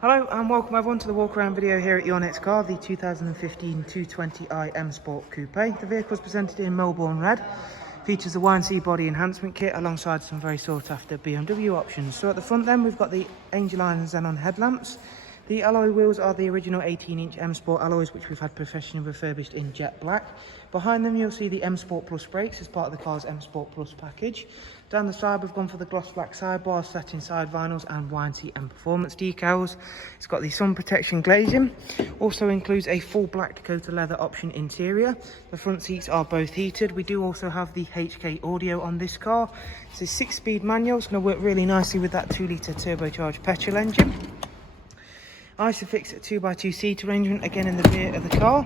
Hello and welcome everyone to the walk around video here at your next car, the 2015 220i M Sport Coupe. The vehicle is presented in Melbourne Red, features the Y&C body enhancement kit alongside some very sought after BMW options. So at the front then we've got the Angel Eye and Xenon headlamps. The alloy wheels are the original 18-inch M Sport alloys, which we've had professionally refurbished in jet black. Behind them you'll see the M Sport Plus brakes as part of the car's M Sport Plus package. Down the side we've gone for the gloss black sidebars, satin side vinyls and Y&C and performance decals. It's got the sun protection glazing. Also includes a full black Dakota leather option interior. The front seats are both heated. We do also have the HK audio on this car. It's a 6-speed manual. It's going to work really nicely with that 2-litre turbocharged petrol engine. Isofix 2x2 seat arrangement again in the rear of the car.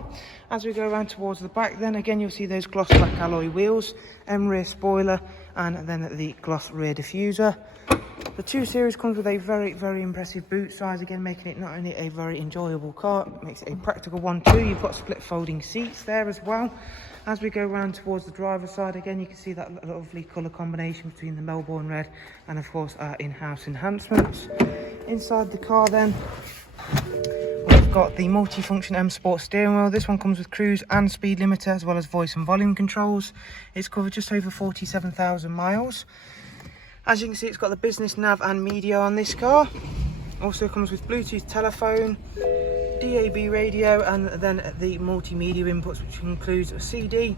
As we go around towards the back then again you'll see those gloss black alloy wheels, M rear spoiler and then the gloss rear diffuser. The 2 Series comes with a very impressive boot size, again making it not only a very enjoyable car, it makes it a practical one too. You've got split folding seats there as well. As we go around towards the driver's side again you can see that lovely colour combination between the Melbourne Red and of course our in-house enhancements. Inside the car then we've got the multi-function M Sport steering wheel. This one comes with cruise and speed limiter as well as voice and volume controls. It's covered just over 47,000 miles. As you can see it's got the business nav and media on this car. Also comes with Bluetooth telephone, DAB radio and then the multimedia inputs, which includes a CD,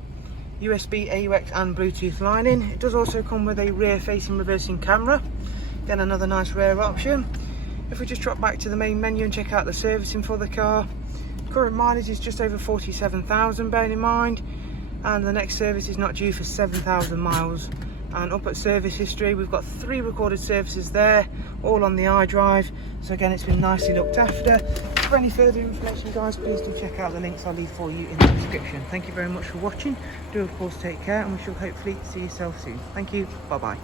USB, AUX and Bluetooth line-in. It does also come with a rear facing reversing camera. Again another nice rare option. If we just drop back to the main menu and check out the servicing for the car, current mileage is just over 47,000 bearing in mind, and the next service is not due for 7,000 miles. And up at service history we've got 3 recorded services there, all on the iDrive, so again it's been nicely looked after. For any further information guys, please do check out the links I'll leave for you in the description. Thank you very much for watching, do of course take care and we shall hopefully see yourself soon. Thank you, bye bye.